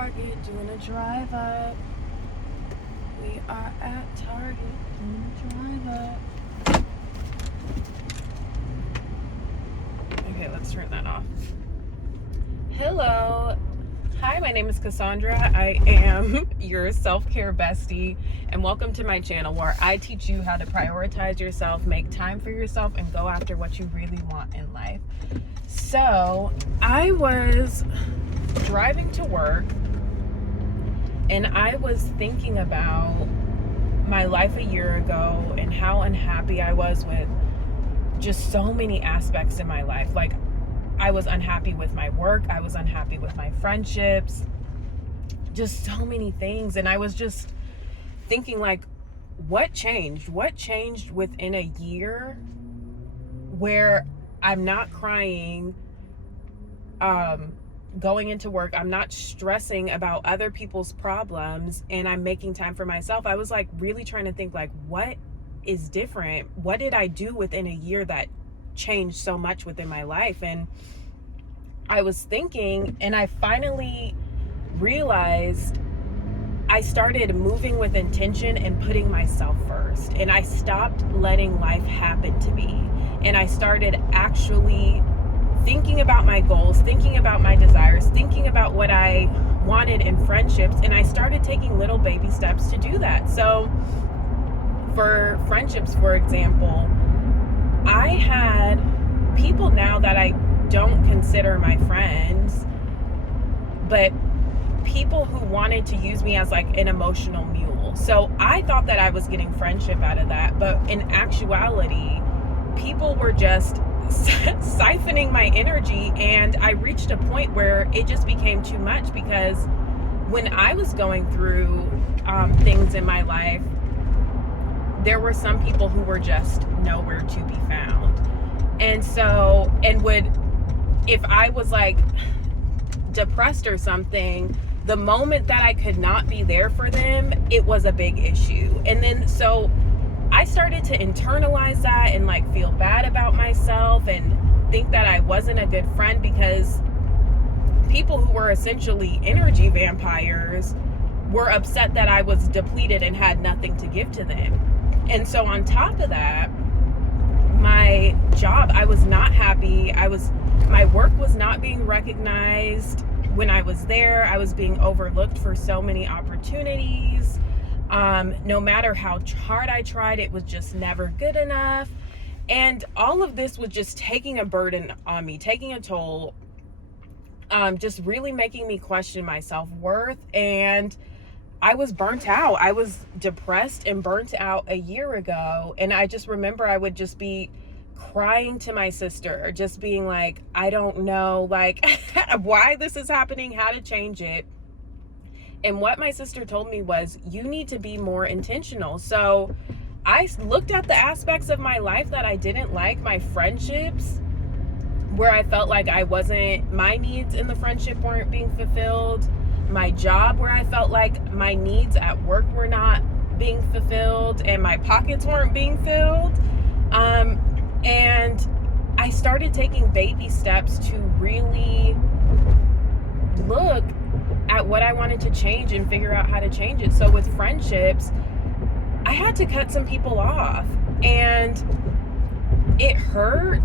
Target doing a drive up. We are at Target doing a drive up. Okay, let's turn that off. Hello. Hi, my name is Cassandra. I am your self-care bestie, and welcome to my channel where I teach you how to prioritize yourself, make time for yourself, and go after what you really want in life. So, I was driving to work, and I was thinking about my life a year ago and how unhappy I was with just so many aspects in my life. Like, I was unhappy with my work. I was unhappy with my friendships, just so many things. And I was just thinking, like, what changed? What changed within a year where I'm not crying, going into work, I'm not stressing about other people's problems, and I'm making time for myself? I was like really trying to think, like, what is different? What did I do within a year that changed so much within my life? And I was thinking, and I finally realized I started moving with intention and putting myself first. And I stopped letting life happen to me. And I started actually thinking about my goals, thinking about my desires, thinking about what I wanted in friendships. And I started taking little baby steps to do that. So for friendships, for example, I had people now that I don't consider my friends, but people who wanted to use me as like an emotional mule. So I thought that I was getting friendship out of that, but in actuality, people were just siphoning my energy, and I reached a point where it just became too much, because when I was going through things in my life, there were some people who were just nowhere to be found. And so, if I was like depressed or something, the moment that I could not be there for them, it was a big issue. And then, so I started to internalize that and like feel bad about myself and think that I wasn't a good friend, because people who were essentially energy vampires were upset that I was depleted and had nothing to give to them. And so on top of that, my job, I was not happy. My work was not being recognized when I was there. I was being overlooked for so many opportunities. No matter how hard I tried, it was just never good enough. And all of this was just taking a burden on me, taking a toll, just really making me question my self-worth. And I was burnt out. I was depressed and burnt out a year ago. And I just remember I would just be crying to my sister, just being like, I don't know, like, why this is happening, how to change it. And what my sister told me was, you need to be more intentional. So I looked at the aspects of my life that I didn't like, my friendships, where I felt like my needs in the friendship weren't being fulfilled, my job, where I felt like my needs at work were not being fulfilled and my pockets weren't being filled. And I started taking baby steps to really look at what I wanted to change and figure out how to change it. So with friendships, I had to cut some people off, and it hurt.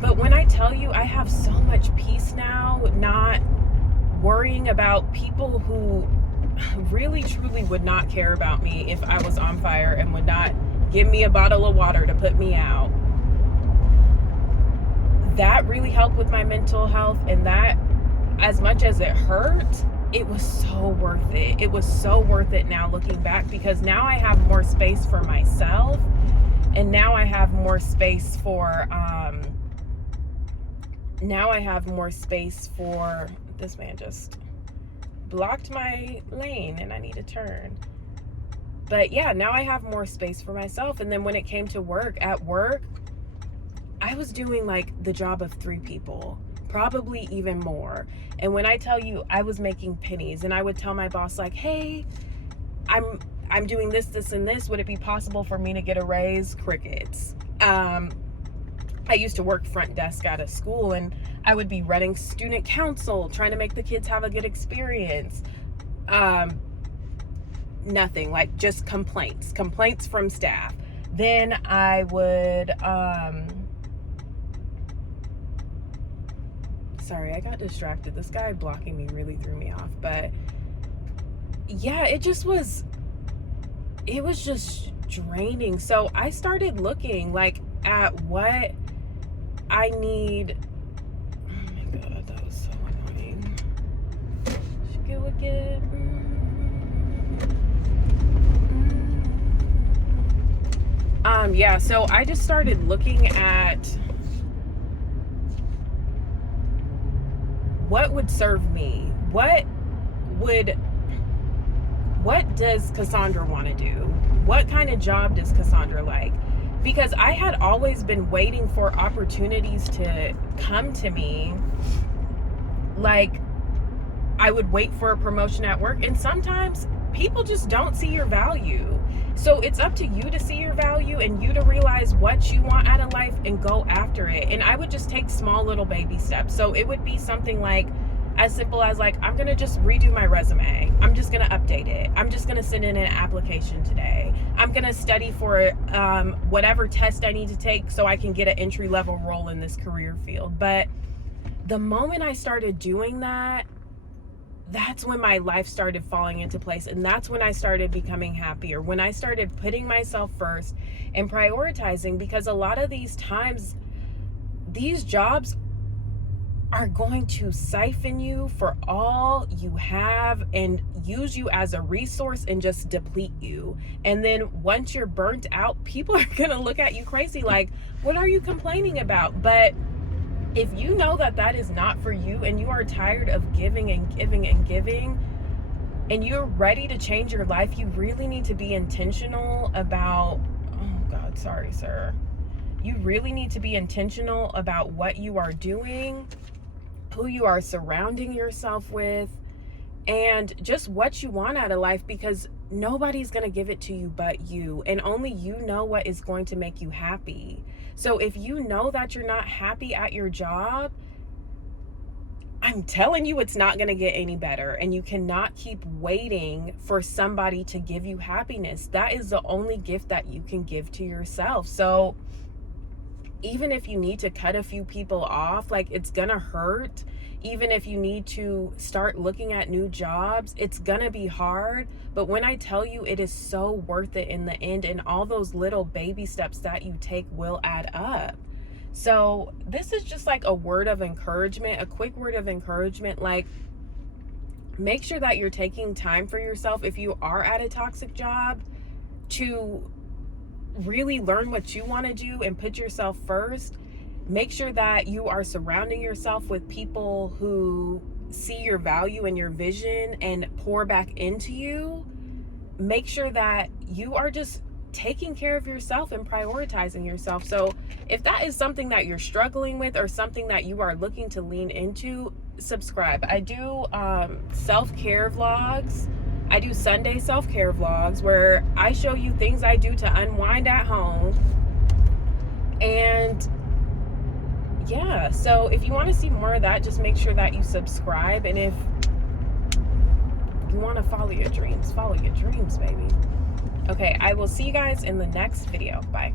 But when I tell you, I have so much peace now, not worrying about people who really truly would not care about me if I was on fire and would not give me a bottle of water to put me out. That really helped with my mental health, and that, as much as it hurt, it was so worth it. It was so worth it now looking back, because now I have more space for myself, and now I have more space for this man just blocked my lane and I need to turn. But yeah, now I have more space for myself. And then when it came to work, I was doing like the job of 3 people, probably even more. And when I tell you, I was making pennies, and I would tell my boss, like, hey, I'm doing this, and this. Would it be possible for me to get a raise? Crickets. I used to work front desk at a school, and I would be running student council, trying to make the kids have a good experience. Nothing, like just complaints from staff. Then I would, sorry, I got distracted. This guy blocking me really threw me off. But yeah, it was just draining. So I started looking like at what I need. Oh my God, that was so annoying. Should go again. Yeah, so I just started looking at what would serve me. What does Cassandra want to do? What kind of job does Cassandra like? Because I had always been waiting for opportunities to come to me. Like, I would wait for a promotion at work, and sometimes people just don't see your value. So it's up to you to see your value and you to realize what you want out of life and go after it. And I would just take small little baby steps. So it would be something like as simple as like, I'm going to just redo my resume. I'm just going to update it. I'm just going to send in an application today. I'm going to study for whatever test I need to take so I can get an entry level role in this career field. But the moment I started doing that, that's when my life started falling into place. And that's when I started becoming happier, when I started putting myself first and prioritizing. Because a lot of these times, these jobs are going to siphon you for all you have and use you as a resource and just deplete you. And then once you're burnt out, people are going to look at you crazy like, what are you complaining about? But if you know that that is not for you and you are tired of giving and giving and giving and you're ready to change your life, you really need to be intentional about, oh God, sorry, sir. You really need to be intentional about what you are doing, who you are surrounding yourself with, and just what you want out of life, because nobody's going to give it to you but you, and only you know what is going to make you happy. So if you know that you're not happy at your job, I'm telling you, it's not going to get any better, and you cannot keep waiting for somebody to give you happiness. That is the only gift that you can give to yourself. So even if you need to cut a few people off, like, it's gonna hurt. Even if you need to start looking at new jobs, it's gonna be hard. But when I tell you, it is so worth it in the end, and all those little baby steps that you take will add up. So this is just like a word of encouragement, a quick word of encouragement. Like, make sure that you're taking time for yourself if you are at a toxic job, to really learn what you want to do and put yourself first. Make sure that you are surrounding yourself with people who see your value and your vision and pour back into you. Make sure that you are just taking care of yourself and prioritizing yourself. So if that is something that you're struggling with or something that you are looking to lean into, subscribe. I do self-care vlogs. I do Sunday self-care vlogs where I show you things I do to unwind at home. And yeah, so if you want to see more of that, just make sure that you subscribe. And if you want to follow your dreams, baby. Okay, I will see you guys in the next video. Bye.